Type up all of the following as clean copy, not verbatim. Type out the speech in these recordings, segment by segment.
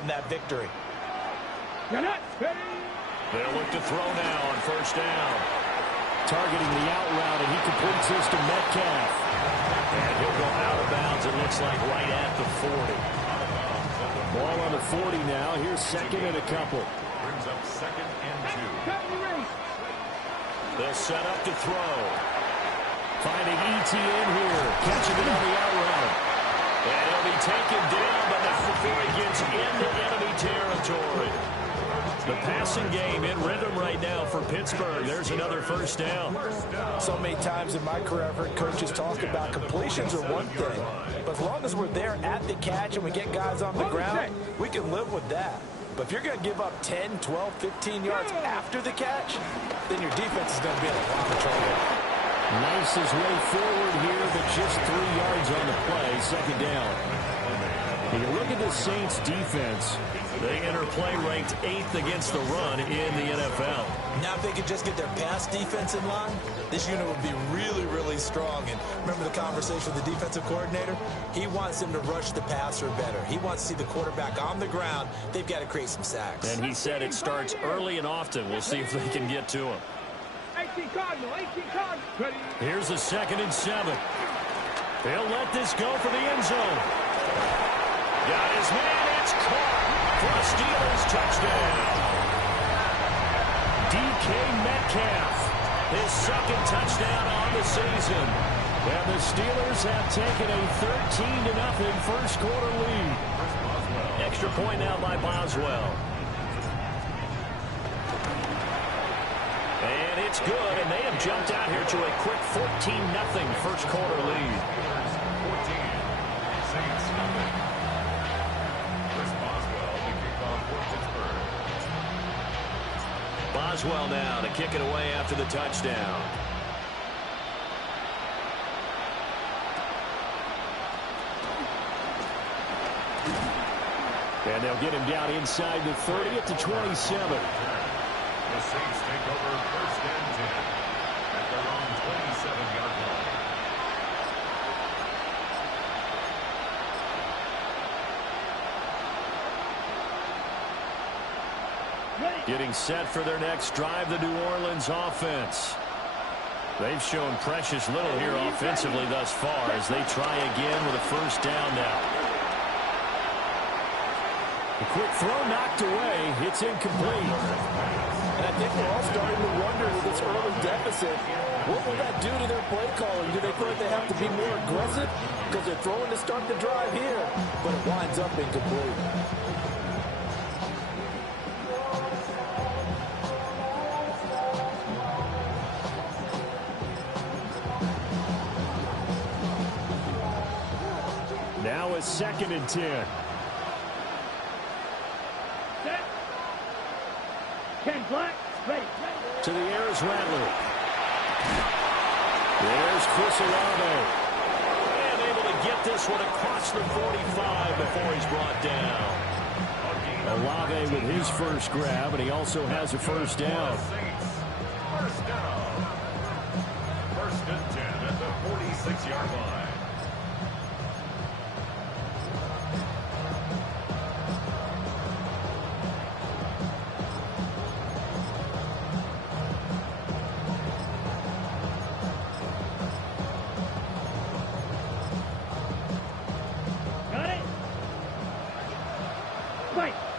in that victory. They'll look to throw now on first down. Targeting the out route, and he completes this to Metcalf. And he'll go out of bounds, it looks like, right at the 40. Ball on the 40 now. Here's second and a couple. Brings up 2nd and 2. They'll set up to throw. Finding ETN here. Catching it on the out route. And he'll be taken down, but not before he gets into enemy territory. The passing game in rhythm right now for Pittsburgh. There's another first down. So many times in my career, I've heard coaches talk about completions are one thing. But as long as we're there at the catch and we get guys on the ground, we can live with that. But if you're going to give up 10, 12, 15 yards after the catch, then your defense is going to be in a lot of trouble. Nice his way forward here, but just 3 yards on the play. Second down. And you look at the Saints defense. They enter play ranked 8th against the run in the NFL. Now if they could just get their pass defense in line, this unit would be really, really strong. And remember the conversation with the defensive coordinator? He wants them to rush the passer better. He wants to see the quarterback on the ground. They've got to create some sacks. And he said it starts early and often. We'll see if they can get to him. 18 Cardinal. Here's a 2nd and 7. They'll let this go for the end zone. Got his man. It's caught for a Steelers touchdown. DK Metcalf, his 2nd touchdown on the season. And the Steelers have taken a 13-0 first quarter lead. Extra point now by Boswell. And it's good, and they have jumped out here to a quick 14-0 first quarter lead. 14. Saints nothing. Chris Boswell to kick off for Pittsburgh. Boswell now to kick it away after the touchdown. And they'll get him down inside the 30 at the 27. The Saints take over 1st and 10 at their own 27-yard line. Getting set for their next drive, the New Orleans offense. They've shown precious little here offensively thus far as they try again with a first down now. A quick throw knocked away. It's incomplete. And I think we're all starting to wonder with this early deficit, what will that do to their play calling? Do they feel like they have to be more aggressive? Because they're throwing to start the drive here, but it winds up incomplete. Now it's 2nd and 10. 10 black, ready. To the air is Rattler. There's Chris Olave. And able to get this one across the 45 before he's brought down. Olave with his first grab, and he also has a first down. First down. 1st and 10 at the 46-yard line.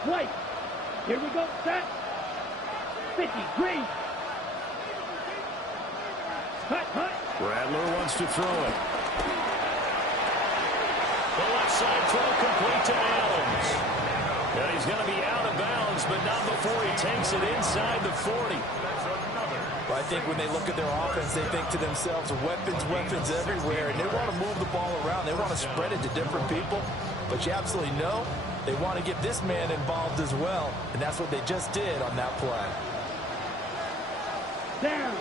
White. Here we go. Set. 50. Green. Hut. Rattler wants to throw it. The left side throw complete to Adams. And he's going to be out of bounds, but not before he takes it inside the 40. But I think when they look at their offense, they think to themselves, weapons everywhere, and they want to move the ball around. They want to spread it to different people. But you absolutely know they want to get this man involved as well, and that's what they just did on that play. Down.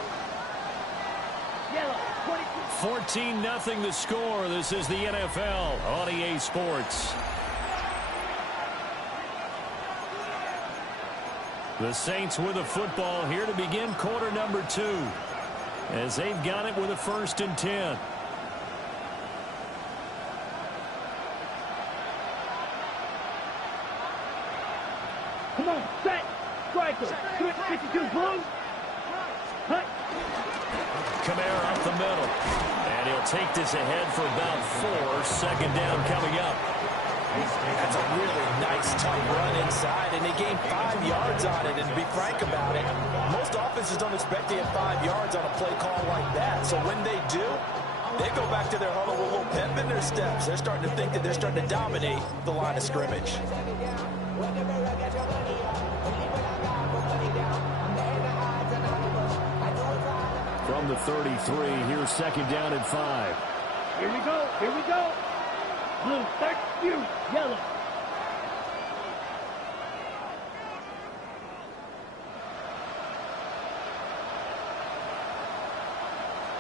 Yellow. 14-0 the score. This is the NFL on EA Sports. The Saints with the football here to begin quarter number 2, as they've got it with a 1st and 10. Come on, set. Striker. 52 blue. Cut. Kamara up the middle. And he'll take this ahead for about 4. Second down coming up. That's a really nice, tough run inside, and they gained 5 yards on it. And to be frank about it, most offenses don't expect to get 5 yards on a play call like that. So when they do, they go back to their huddle with a little pep in their steps. They're starting to think that they're starting to dominate the line of scrimmage. From the 33, here's second down and 5. Here we go. Here we go. Blue, start you. Yellow.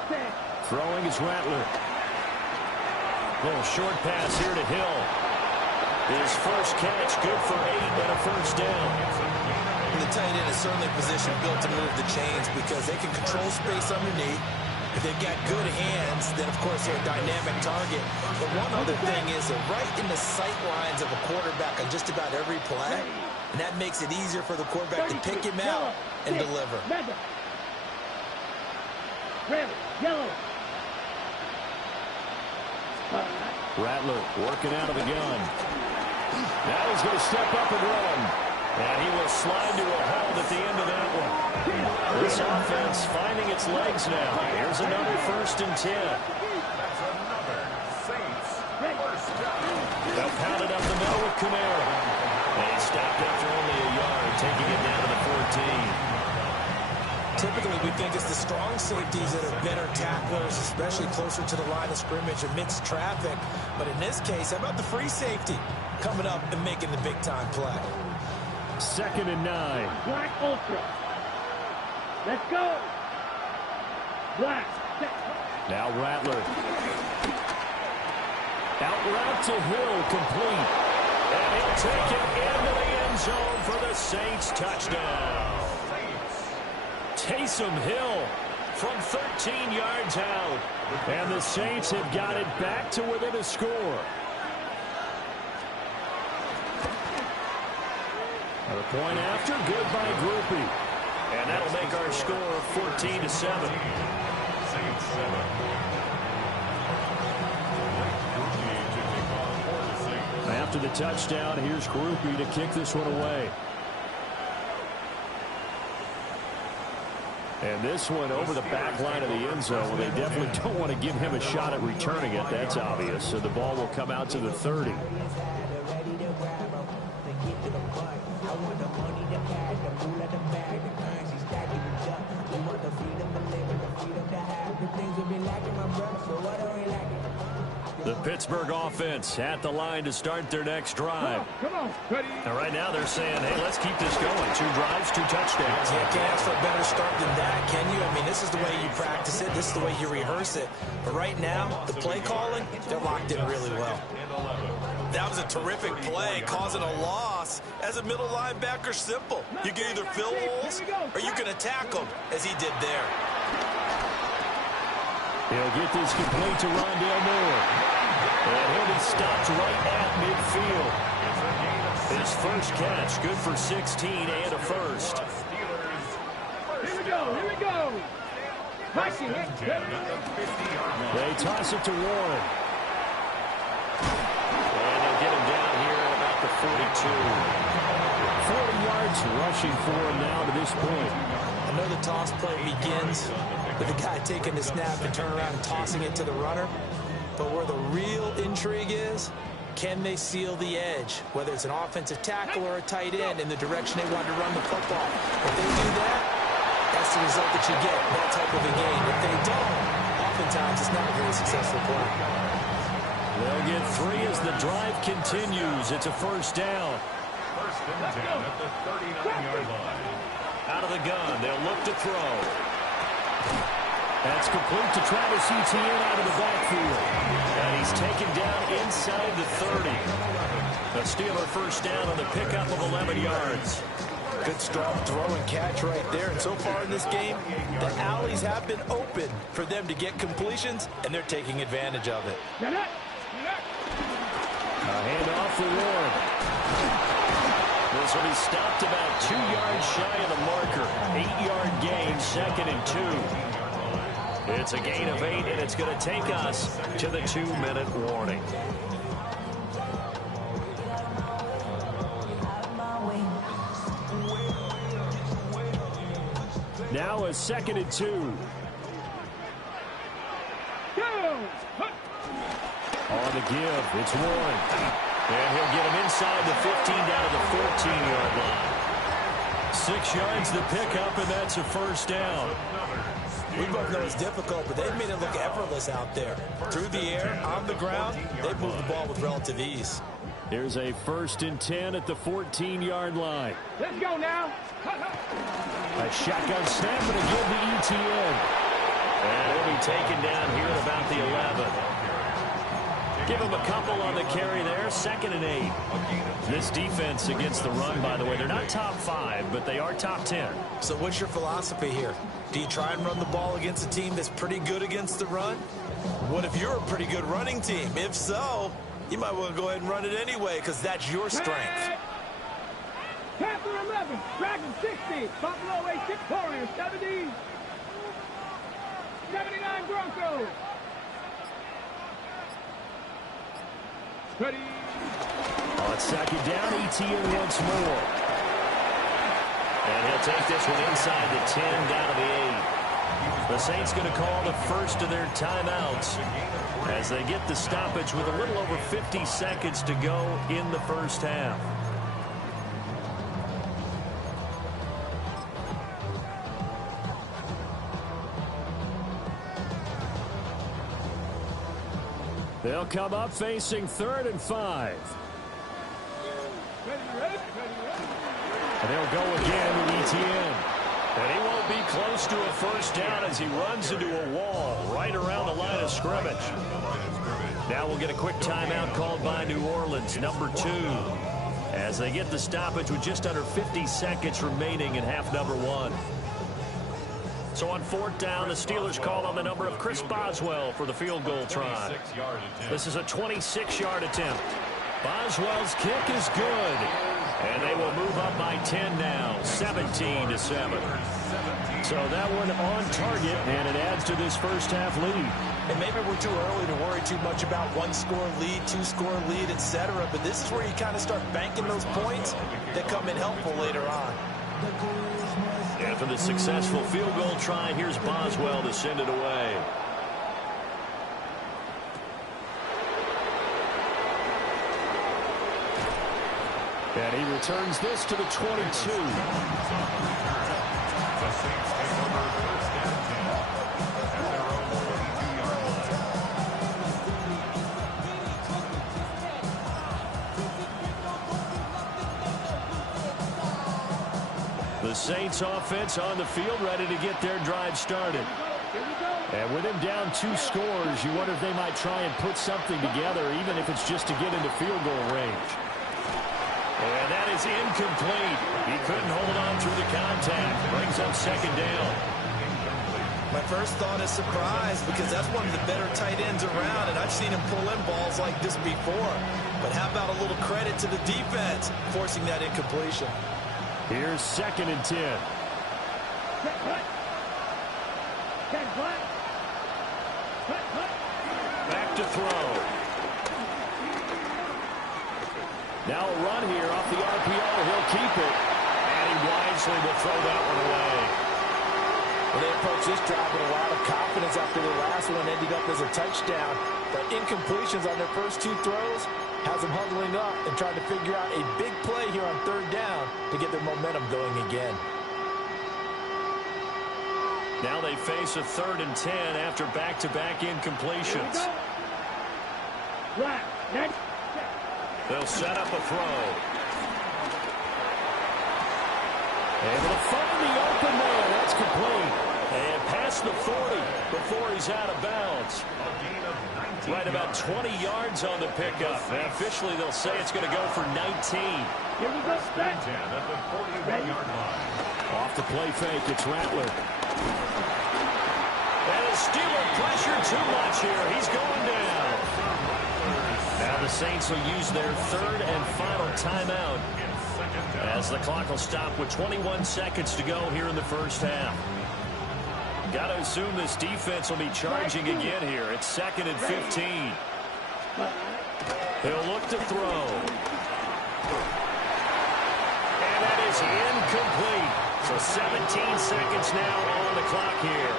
Set. Throwing is Rattler. Little short pass here to Hill. His first catch, good for 8 and a first down. The tight end is certainly a position built to move the chains because they can control space underneath. If they've got good hands, then, of course, they're a dynamic target. But one other thing is they're right in the sight lines of a quarterback on just about every play, and that makes it easier for the quarterback to pick him out and deliver. Madden. Red, yellow. Rattler working out of the gun. Now he's going to step up and run. And he will slide to a hold at the end of that one. This offense finding its legs now. Here's another 1st and 10. They'll pound it up the middle with Kamara. And he stopped after only a yard, taking it down to the 14. Typically, we think it's the strong safeties that are better tacklers, especially closer to the line of scrimmage amidst traffic. But in this case, how about the free safety coming up and making the big-time play? Second and 9. Black Ultra. Let's go. Black. Now Rattler. Out route to Hill, complete. And he'll take it into the end zone for the Saints touchdown. Taysom Hill from 13 yards out. And the Saints have got it back to within a score. The point after, good by Groupie. And that'll make our score 14-7. After the touchdown, here's Groupie to kick this one away. And this one over the back line of the end zone. Well, they definitely don't want to give him a shot at returning it. That's obvious. So the ball will come out to the 30. The Pittsburgh offense at the line to start their next drive. Come on, ready. And right now they're saying, hey, let's keep this going. 2 drives, 2 touchdowns. Yeah, can't ask for a better start than that, can you? I mean, this is the way you practice it. This is the way you rehearse it. But right now, the play calling, they're locked in really well. That was a terrific play, causing a loss. As a middle linebacker, simple. You can either fill holes or you can attack them, as he did there. He'll get this complete to Rondale Moore. And he'll be stopped right at midfield. His first catch, good for 16 and a first. Here we go, here we go. They toss it to Warren. And they'll get him down here at about the 42. 40 yards rushing for him now to this point. I know the toss play begins with the guy taking the snap and turning around and tossing it to the runner. But where the real intrigue is, can they seal the edge, whether it's an offensive tackle or a tight end, in the direction they want to run the football? If they do that, that's the result that you get, that type of a game. If they don't, oftentimes it's not a very successful play. They'll get 3 as the drive continues. It's a first down. First and 10 at the 39-yard line. Out of the gun, they'll look to throw. That's complete to Travis Etienne out of the backfield. And he's taken down inside the 30. The Steeler first down on the pickup of 11 yards. Good strong throw and catch right there. And so far in this game, the alleys have been open for them to get completions, and they're taking advantage of it. A handoff for Warren. The Saints will be stopped about 2 yards shy of the marker. 8-yard gain, 2nd and 2. It's a gain of 8, and it's going to take us to the 2-minute warning. Now a 2nd and 2. On the give, it's Warren. And he'll get him inside the 15 down to the 14-yard line. 6 yards to pick up, and that's a first down. We both know it's difficult, but they've made it look effortless out there. Through the air, on the ground, they've moved the ball with relative ease. Here's a 1st and 10 at the 14-yard line. Let's go now. A shotgun snap and a give to ETN. And he'll be taken down here at about the 11. Give him a couple on the carry there. 2nd and 8. This defense against the run, by the way, they're not top 5, but they are top 10. So what's your philosophy here? Do you try and run the ball against a team that's pretty good against the run? What if you're a pretty good running team? If so, you might want to go ahead and run it anyway because that's your strength. Panther 11, Dragon 60, Buffalo 86 Warriors 70, 79 Broncos. Ready. On 2nd down, ETN once more. And he'll take this one inside the 10 down to the 8. The Saints going to call the first of their timeouts as they get the stoppage with a little over 50 seconds to go in the first half. They'll come up facing 3rd and 5. And they'll go again with ETN. And he won't be close to a first down as he runs into a wall right around the line of scrimmage. Now we'll get a quick timeout called by New Orleans, number 2, as they get the stoppage with just under 50 seconds remaining in half number 1. So on 4th down, the Steelers call on the number of Chris Boswell for the field goal try. This is a 26-yard attempt. Boswell's kick is good. And they will move up by 10 now, 17-7. So that one on target, and it adds to this first half lead. And maybe we're too early to worry too much about 1-score lead, 2-score lead, etc. But this is where you kind of start banking those points that come in helpful later on. And for the successful field goal try, here's Boswell to send it away. And he returns this to the 22. The Saints offense on the field ready to get their drive started. And with him down 2 scores, you wonder if they might try and put something together, even if it's just to get into field goal range. And that is incomplete. He couldn't hold on through the contact. Brings up 2nd down. My first thought is surprise because that's one of the better tight ends around, and I've seen him pull in balls like this before. But how about a little credit to the defense forcing that incompletion? Here's 2nd and 10. Back to throw. Now a run here off the RPO. He'll keep it. And he wisely will throw that one away. Well, they approach this drive with a lot of confidence after the last one ended up as a touchdown. But incompletions on their first 2 throws has them huddling up and trying to figure out a big play here on 3rd down to get their momentum going again. Now they face a 3rd and 10 after back-to-back incompletions. They'll set up a throw. Able to find the open man. That's complete. And past the 40 before he's out of bounds. Right about 20 yards on the pickup. And officially they'll say it's going to go for 19. Here we go, set. At the 41-yard line. Off the play fake, it's Rattler. And the Steeler pressure too much here. He's going down. Now the Saints will use their 3rd and final timeout As the clock will stop with 21 seconds to go here in the first half. Got to assume this defense will be charging again here. It's 2nd and 15. He'll look to throw. And that is incomplete. So 17 seconds now on the clock here.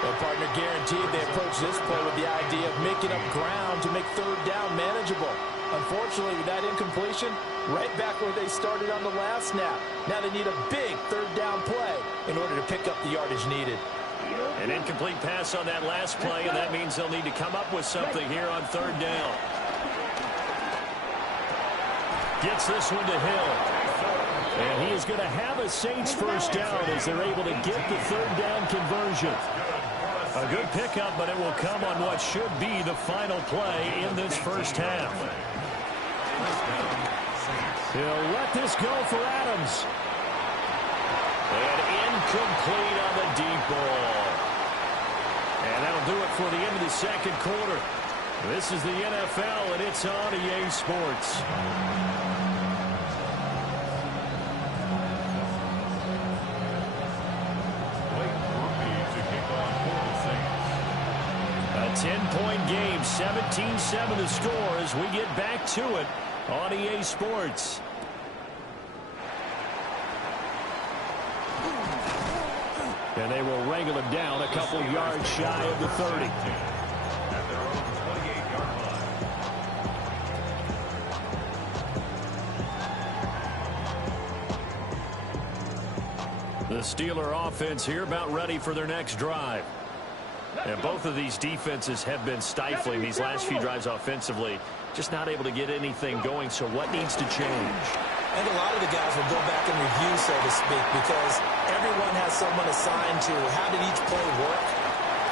Well, partner, guaranteed they approach this play with the idea of making up ground to make third down manageable. Unfortunately, with that incompletion, right back where they started on the last snap. Now they need a big third down play in order to pick up the yardage needed. An incomplete pass on that last play, and that means they'll need to come up with something here on third down. Gets this one to Hill. And he is going to have a Saints first down as they're able to get the third down conversion. A good pickup, but it will come on what should be the final play in this first half. He'll let this go for Adams. And incomplete on the deep ball. And that'll do it for the end of the second quarter. This is the NFL, and it's on EA Sports. A 10-point game, 17-7 the score as we get back to it on EA Sports. And they will wrangle him down a couple yards shy of the 30. At their own 28-yard line. The Steeler offense here about ready for their next drive. And both of these defenses have been stifling these last few drives offensively. Just not able to get anything going, so what needs to change? I think a lot of the guys will go back and review, so to speak, because everyone has someone assigned to how did each play work.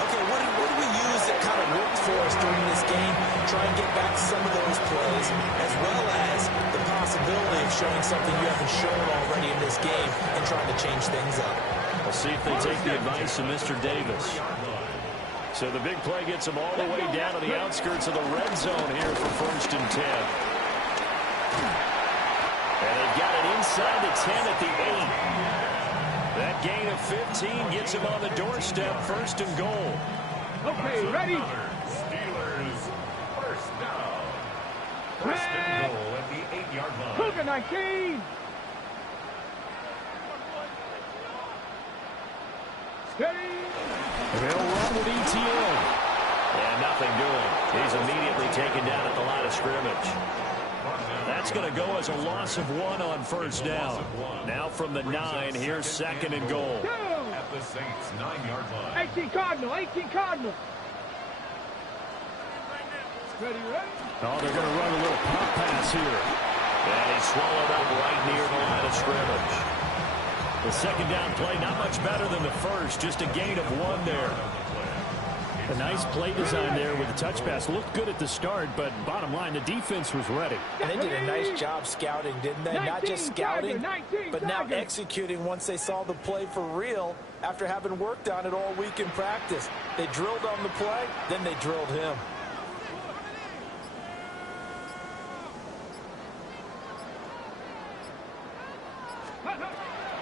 Okay, what did we use that kind of worked for us during this game? Try and get back some of those plays, as well as the possibility of showing something you haven't shown already in this game and trying to change things up. We'll see if they take the advice of Mr. Davis. So the big play gets them all the way down to the outskirts of the red zone here for 1st and 10. And they've got it inside the 10 at the 8. That gain of 15 gets them on the doorstep, 1st and goal. Okay, ready? Steelers first down. 1st and goal at the 8-yard line. Cougar 19. Steady. They'll run with ETN. And nothing doing. He's immediately taken down at the line of scrimmage. That's going to go as a loss of 1 on 1st down. Now from the 9, here's 2nd and goal. At the Saints' 9-yard line. 18 Cardinal, 18 Cardinal. Ready, ready? Oh, they're going to run a little pop pass here. And he's swallowed up right near the line of scrimmage. The 2nd down play, not much better than the first, just a gain of 1 there. A nice play design there with the touch pass. Looked good at the start, but bottom line, the defense was ready. And they did a nice job scouting, didn't they? Not just scouting, but now executing once they saw the play for real after having worked on it all week in practice. They drilled on the play, then they drilled him.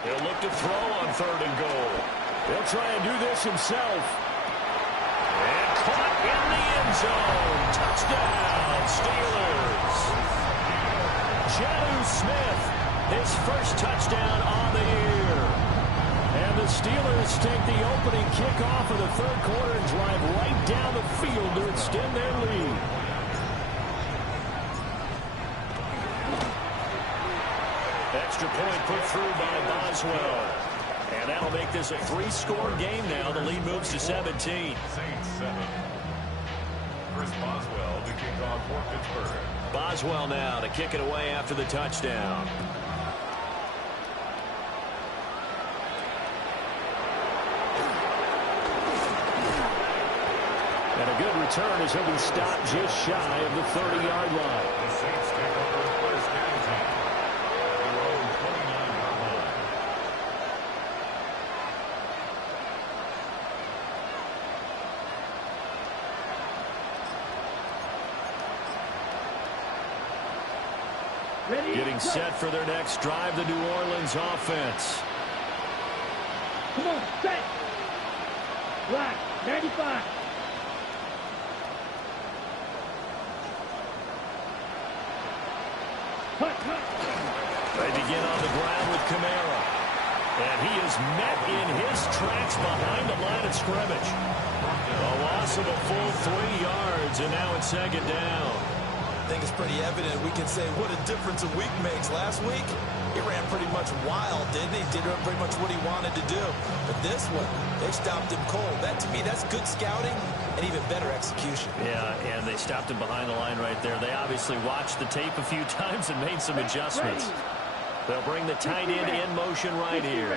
He'll look to throw on 3rd and goal. He'll try and do this himself. And caught in the end zone. Touchdown, Steelers. Jonnu Smith, his first touchdown on the year. And the Steelers take the opening kickoff of the 3rd quarter and drive right down the field to extend their lead. Extra point put through by Boswell. And that'll make this a 3-score game now. The lead moves to 17. Saints 7. Chris Boswell to kick off for Pittsburgh. Boswell now to kick it away after the touchdown. And a good return as he'll be stopped just shy of the 30-yard line. The Saints take over 1st and 10. Their own 29-yard line. Getting set for their next drive, the New Orleans offense. Come on, set. Black, 95. They begin on the ground with Kamara. And he is met in his tracks behind the line of scrimmage. A loss of a full 3 yards, and now it's second down. I think it's pretty evident. We can say what a difference a week makes. Last week, he ran pretty much wild, didn't he? Did pretty much what he wanted to do. But this one, they stopped him cold. That, to me, that's good scouting and even better execution. Yeah, and they stopped him behind the line right there. They obviously watched the tape a few times and made some adjustments. They'll bring the tight end in motion right here.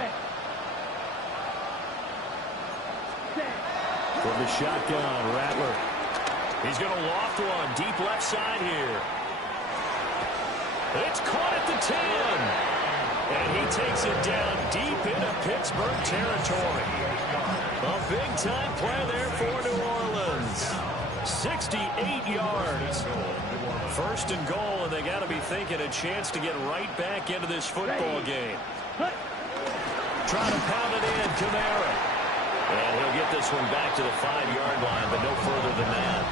From the shotgun, Rattler. He's going to loft one deep left side here. It's caught at the 10. And he takes it down deep into Pittsburgh territory. A big-time play there for New Orleans. 68 yards. First and goal, and they got to be thinking a chance to get right back into this football game. Trying to pound it in, Kamara. And he'll get this one back to the 5-yard line, but no further than that.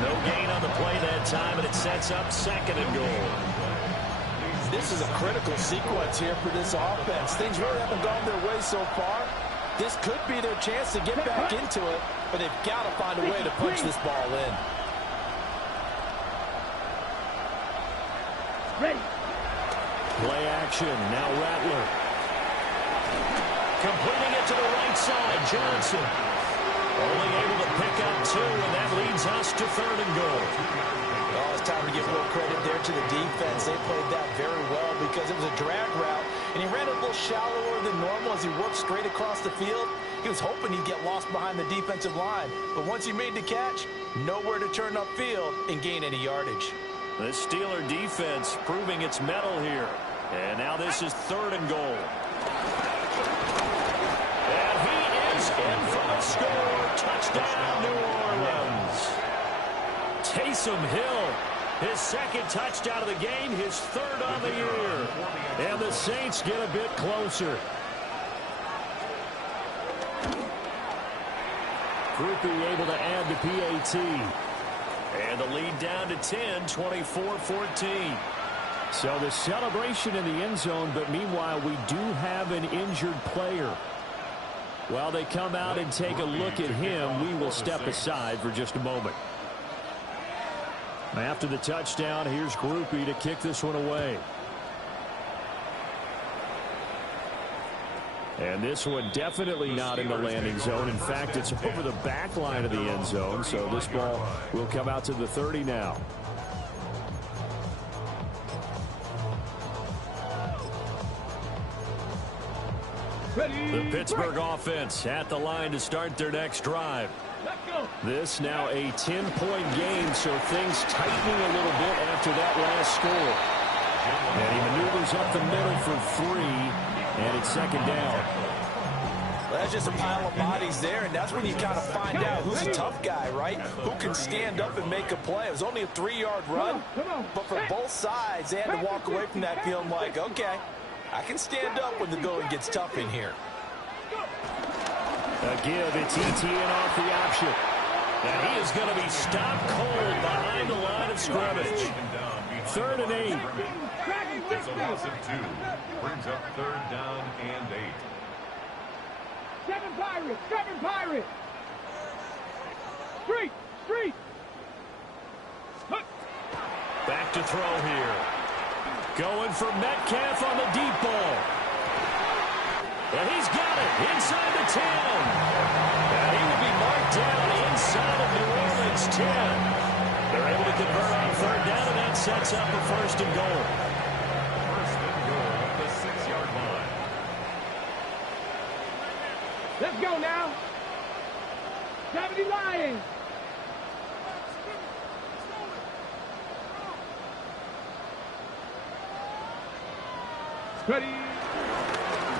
No gain on the play that time, and it sets up second and goal. This is a critical sequence here for this offense. Things really haven't gone their way so far. This could be their chance to get back into it, but they've got to find a way to punch this ball in. Ready. Play action, now Rattler. Completing it to the right side, Johnson. Only able to pick up 2, and that leads us to third and goal. Well, it's time to give a little credit there to the defense. They played that very well because it was a drag route, and he ran a little shallower than normal as he worked straight across the field. He was hoping he'd get lost behind the defensive line, but once he made the catch, nowhere to turn upfield and gain any yardage. The Steeler defense proving its mettle here. And now this is third and goal. And he is in for the score. Touchdown, New Orleans. Taysom Hill, his second touchdown of the game, his third on the year. And the Saints get a bit closer. Groupie able to add the PAT. And the lead down to 10, 24-14. So the celebration in the end zone, but meanwhile we do have an injured player. While they come out and take a look at him, we will step aside for just a moment. After the touchdown, here's Groupie to kick this one away. And this one definitely not in the landing zone. In fact, it's over the back line of the end zone. So this ball will come out to the 30 now. The Pittsburgh offense at the line to start their next drive. This now a 10-point game, so things tightening a little bit after that last score. And he maneuvers up the middle for 3. And it's second down. Well, that's just a pile of bodies there, and that's when you kind of find out who's a tough guy, right? Who can stand up and make a play. It was only a 3-yard run, but for both sides, they had to walk away from that feeling like, okay, I can stand up when the going gets tough in here. A give, it's ETN off the option. And he is going to be stopped cold behind the line of scrimmage. 3rd and 8. It's a loss of 2. Brings up 3rd down and 8. 7 Pirates! 7 Pirates! Street! Street! Back to throw here. Going for Metcalf on the deep ball. And he's got it inside the 10. And he will be marked down inside of New Orleans 10. They're able to convert on 3rd down, and that sets up a 1st and goal. Let's go now. 70 Lions. Ready.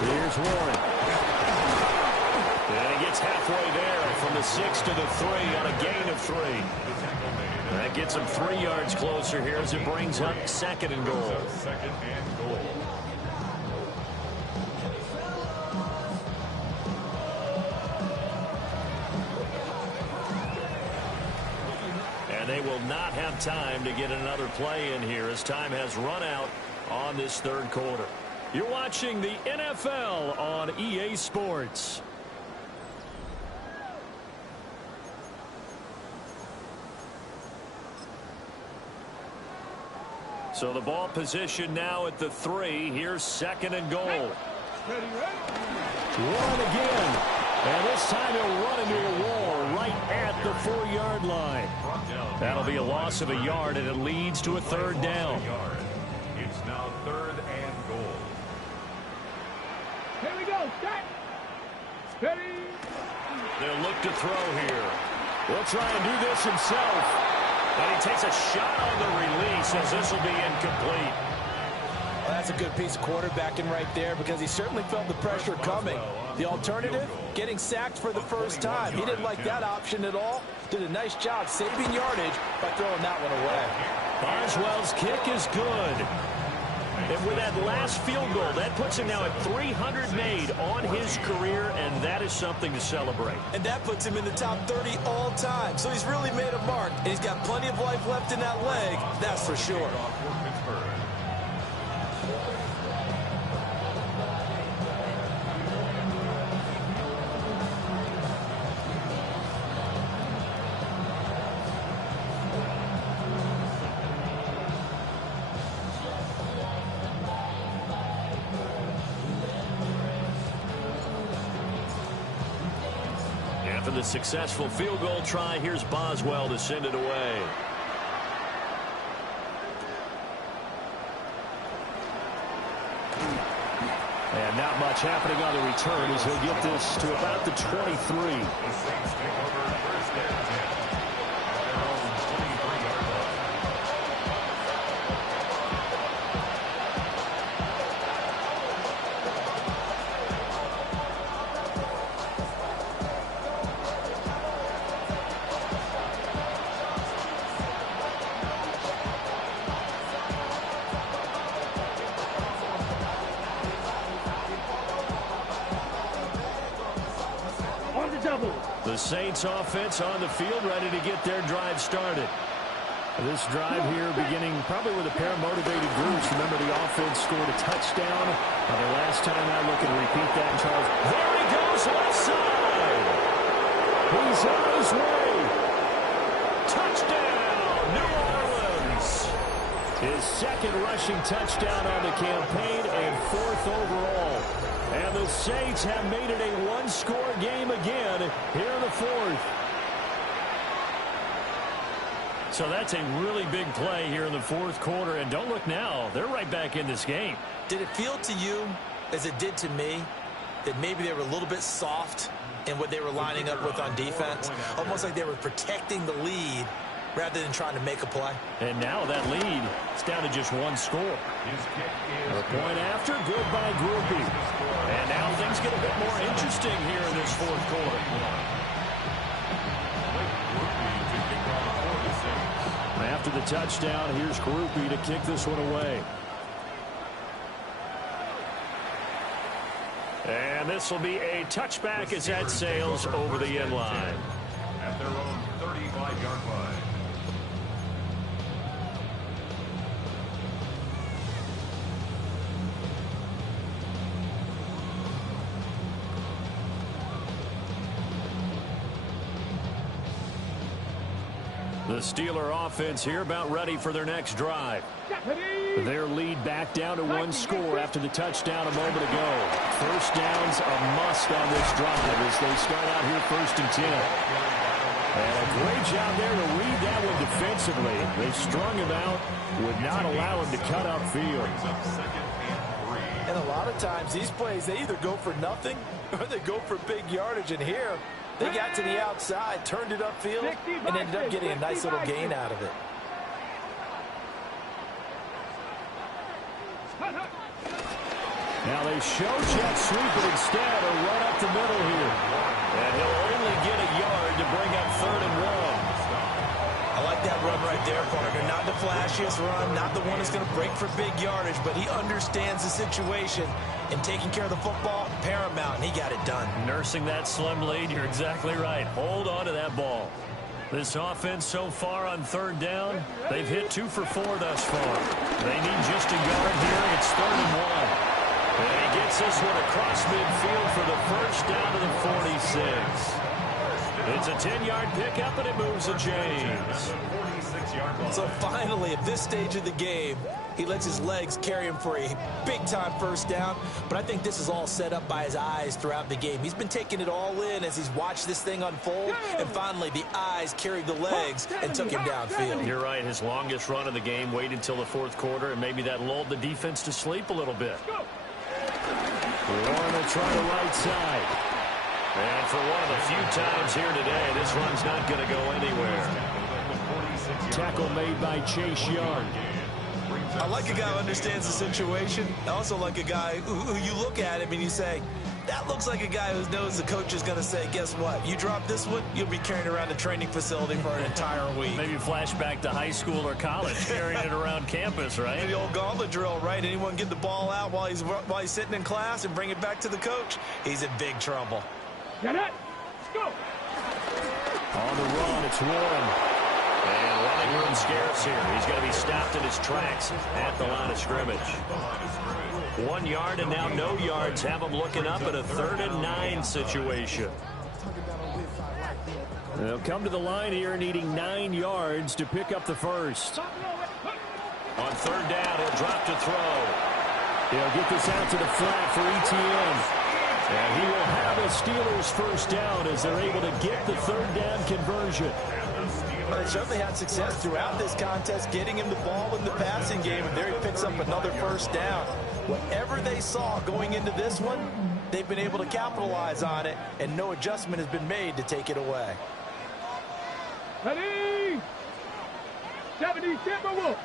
Here's Warren. And he gets halfway there from the 6 to the 3 on a gain of 3. That gets him 3 yards closer here as it brings up 2nd and goal. 2nd and goal. And they will not have time to get another play in here as time has run out on this 3rd quarter. You're watching the NFL on EA Sports. So the ball position now at the 3. Here's 2nd and goal. Run again. And this time he'll run into a wall right at the 4-yard line. That'll be a loss of a yard, and it leads to a 3rd down. It's now 3rd and goal. Here we go. Start. Ready. They'll look to throw here. He'll try and do this himself. And he takes a shot on the release as this will be incomplete. Well, that's a good piece of quarterbacking right there because he certainly felt the pressure coming. The alternative, getting sacked for the first time. He didn't like that option at all. Did a nice job saving yardage by throwing that one away. Boswell's kick is good. And with that last field goal, that puts him now at 300 made on his career, and that is something to celebrate. And that puts him in the top 30 all time. So he's really made a mark, and he's got plenty of life left in that leg, that's for sure. After the successful field goal try, here's Boswell to send it away. And not much happening on the return as he'll get this to about the 23. The Saints take over 1st and 10. Their own 23-yard line. The Saints offense on the field ready to get their drive started. This drive here beginning probably with a pair of motivated groups. Remember, the offense scored a touchdown the last time out. Looking to repeat that. And Charles, there he goes left side. He's on his way. Touchdown, New Orleans. His 2nd rushing touchdown on the campaign and 4th overall. And the Saints have made it a 1-score game again here in the 4th. So that's a really big play here in the 4th quarter. And don't look now, they're right back in this game. Did it feel to you, as it did to me, that maybe they were a little bit soft in what they were lining up with on defense? Almost like they were protecting the lead rather than trying to make a play. And now that lead is down to just 1 score. His kick is A point after, good by Groupie. And now things get a bit more interesting here in this 4th quarter. After the touchdown, here's Groupie to kick this one away. And this will be a touchback as that sails over the end line. At their own 35-yard line. The Steeler offense here about ready for their next drive. Their lead back down to 1 score after the touchdown a moment ago. 1st down's a must on this drive as they start out here 1st and 10. And a great job there to read that one defensively. They strung him out, would not allow him to cut upfield. And a lot of times these plays, they either go for nothing or they go for big yardage. And here, they got to the outside, turned it upfield, and ended up getting a nice little gain out of it. Now they show jet sweep it instead, or run up the middle here. And he'll only get a yard to bring up 3rd and 1. I like that run right there, partner. Not the flashiest run, not the one that's going to break for big yardage, but he understands the situation, and taking care of the football, paramount, and he got it done. Nursing that slim lead, you're exactly right. Hold on to that ball. This offense so far on third down, they've hit 2 for 4 thus far. They need just a yard here. It's 3rd and 1. And he gets this one across midfield for the first down to the 46. It's a 10-yard pickup, and it moves the chains. So finally, at this stage of the game, he lets his legs carry him for a big-time first down. But I think this is all set up by his eyes throughout the game. He's been taking it all in as he's watched this thing unfold. And finally, the eyes carried the legs and took him downfield. You're right. His longest run of the game waited until the 4th quarter, and maybe that lulled the defense to sleep a little bit. Warren will try the right side. And for one of the few times here today, this run's not going to go anywhere. Tackle made by Chase Young. I like a guy who understands the situation. I also like a guy who you look at him and you say, that looks like a guy who knows the coach is going to say, guess what? You drop this one, you'll be carrying around the training facility for an entire week. Maybe flashback to high school or college, carrying it around campus, right? And the old gauntlet drill, right? Anyone get the ball out while he's sitting in class and bring it back to the coach? He's in big trouble. Get it. Go. On the run, it's Warren. And running room scarce here. He's going to be stopped in his tracks at the line of scrimmage. 1 yard and now no yards. Have him looking up at a 3rd and 9 situation. They'll come to the line here needing 9 yards to pick up the first. On 3rd down, he'll drop to throw. They'll get this out to the flat for ETN. And he will have a Steelers first down as they're able to get the 3rd down conversion. Well, they certainly had success throughout this contest, getting him the ball in the passing game, and there he picks up another first down. Whatever they saw going into this one, they've been able to capitalize on it, and no adjustment has been made to take it away. Ready. 70 Timberwolves.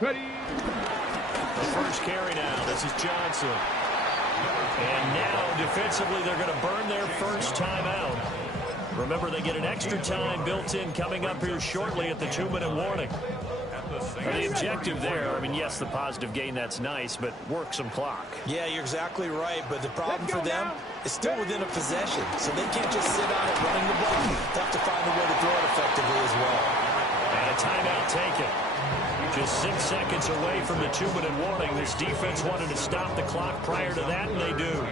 Ready. The first carry now. This is Johnson. And now, defensively, they're going to burn their first timeout. Remember, they get an extra time built in coming up here shortly at the 2-minute warning. The objective there, I mean, yes, the positive gain, that's nice, but work some clock. Yeah, you're exactly right, but the problem for them is still within a possession, so they can't just sit on it running the ball. They have to find a way to throw it effectively as well. And a timeout taken. Just 6 seconds away from the 2-minute warning. This defense wanted to stop the clock prior to that, and they do.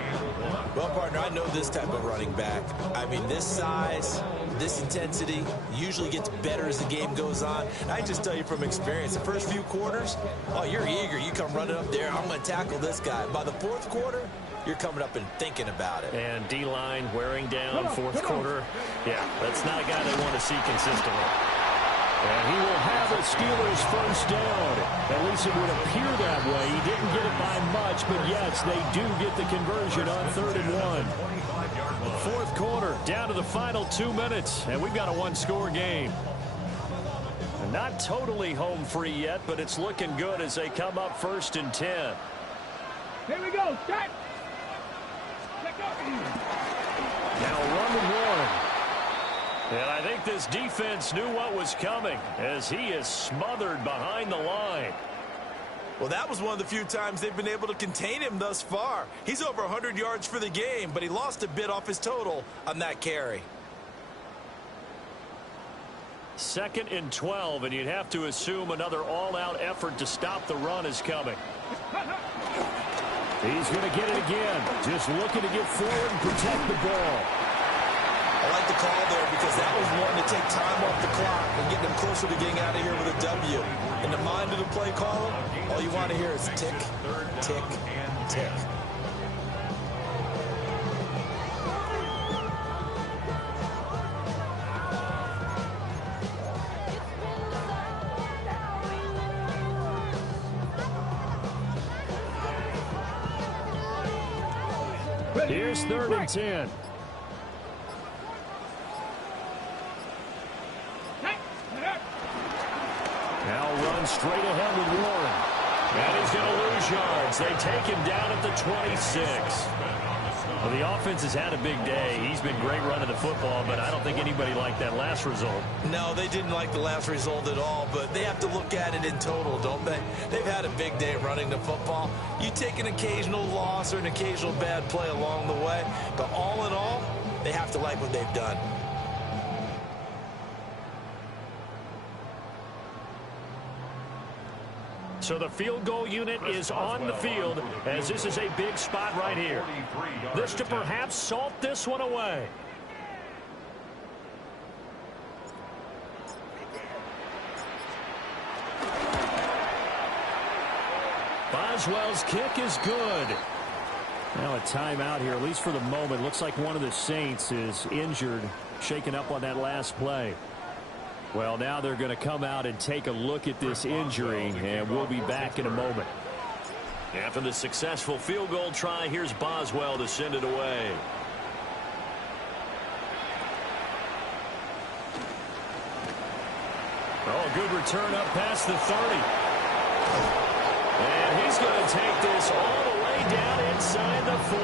Well, partner, I know this type of running back. I mean, this size, this intensity usually gets better as the game goes on. And I just tell you from experience, the first few quarters, oh, you're eager. You come running up there, I'm going to tackle this guy. By the 4th quarter, you're coming up and thinking about it. And D-line wearing down, 4th quarter. Yeah, that's not a guy they want to see consistently. And he will have a Steelers first down. At least it would appear that way. He didn't get it by much, but yes, they do get the conversion on 3rd and 1. 4th quarter, down to the final 2 minutes, and we've got a 1-score game. Not totally home free yet, but it's looking good as they come up 1st and 10. Here we go. Set. Now run to Warren. And I think this defense knew what was coming as he is smothered behind the line. Well, that was one of the few times they've been able to contain him thus far. He's over 100 yards for the game, but he lost a bit off his total on that carry. 2nd and 12, and you'd have to assume another all-out effort to stop the run is coming. He's going to get it again. Just looking to get forward and protect the ball. I like the call there because that was one to take time off the clock and get them closer to getting out of here with a W. In the mind of the play caller, all you want to hear is tick, tick, tick. Here's 3rd and 10. Now Now run straight ahead with Warren. And he's going to lose yards. They take him down at the 26. Well, the offense has had a big day. He's been great running the football, but I don't think anybody liked that last result. No, they didn't like the last result at all, but they have to look at it in total, don't they? They've had a big day running the football. You take an occasional loss or an occasional bad play along the way, but all in all, they have to like what they've done. So the field goal unit is on the field as this is a big spot right here. This to perhaps salt this one away. Boswell's kick is good. Now a timeout here, at least for the moment. Looks like one of the Saints is injured, shaken up on that last play. Well, now they're going to come out and take a look at this injury, and we'll be back in a moment. After the successful field goal try, here's Boswell to send it away. Oh, good return up past the 30. And he's going to take this all the way down inside the 40.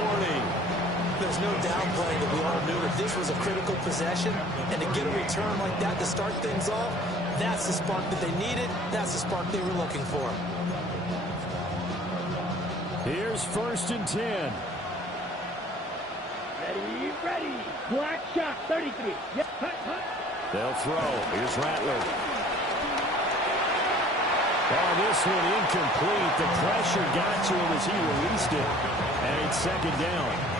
There's no downplaying that we all knew that this was a critical possession, and to get a return like that to start things off, that's the spark that they needed. That's the spark they were looking for. Here's 1st and 10. Ready. Black shot, 33. Yep, hut. They'll throw. Here's Rattler. Oh, this one incomplete. The pressure got to him as he released it, and it's 2nd down.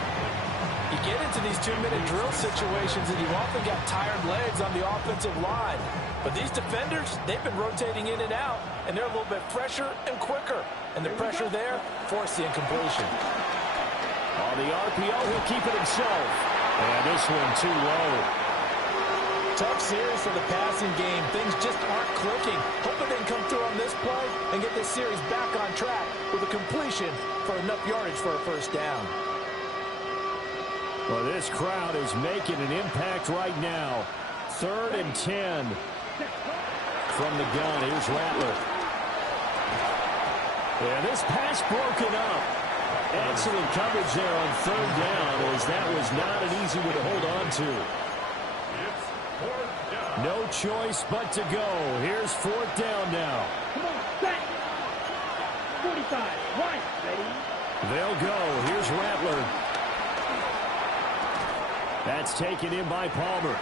You get into these 2-minute drill situations and you've often got tired legs on the offensive line. But these defenders, they've been rotating in and out, and they're a little bit fresher and quicker. And the pressure there forced the incompletion. On the RPO, he'll keep it himself. And this one too low. Tough series for the passing game. Things just aren't clicking. Hoping they can come through on this play and get this series back on track with a completion for enough yardage for a 1st down. Well, this crowd is making an impact right now. 3rd and 10 from the gun. Here's Rattler. And this pass broken up. Excellent coverage there on 3rd down, as that was not an easy one to hold on to. No choice but to go. Here's 4th down now. Come on, set. 45, right, ready. They'll go. Here's Rattler. That's taken in by Palmer.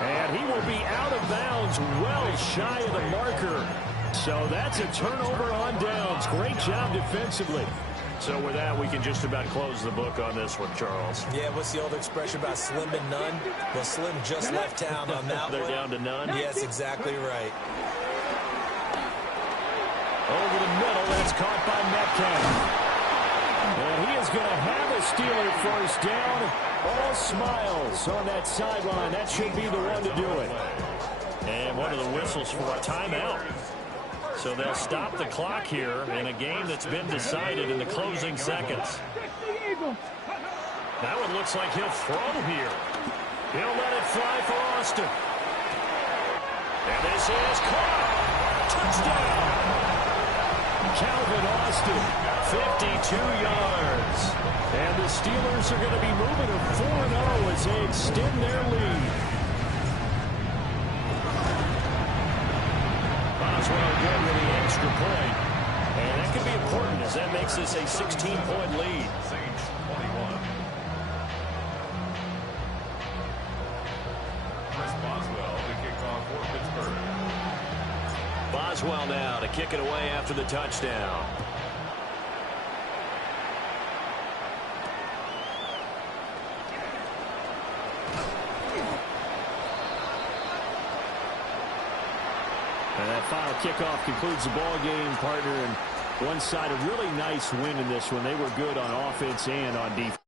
And he will be out of bounds, well shy of the marker. So that's a turnover on downs. Great job defensively. So with that, we can just about close the book on this one, Charles. Yeah, what's the old expression about slim and none? Well, Slim just left town on that They're one. down to none? Yes, exactly right. Over the middle, that's caught by Metcalf. And he is going to have a Steeler 1st down. All smiles on that sideline. That should be the one to do it. And one of the whistles for a timeout. So they'll stop the clock here in a game that's been decided in the closing seconds. That one looks like he'll throw here. He'll let it fly for Austin. And this is caught. Touchdown. Calvin Austin, 52 yards. And the Steelers are going to be moving to 4-0 as they extend their lead. Boswell good with the extra point. And that could be important as that makes this a 16-point lead. Saints 21. Chris Boswell to kick off for Pittsburgh. Boswell now to kick it away after the touchdown. And that final kickoff concludes the ball game, partner. And one side, a really nice win in this one. They were good on offense and on defense.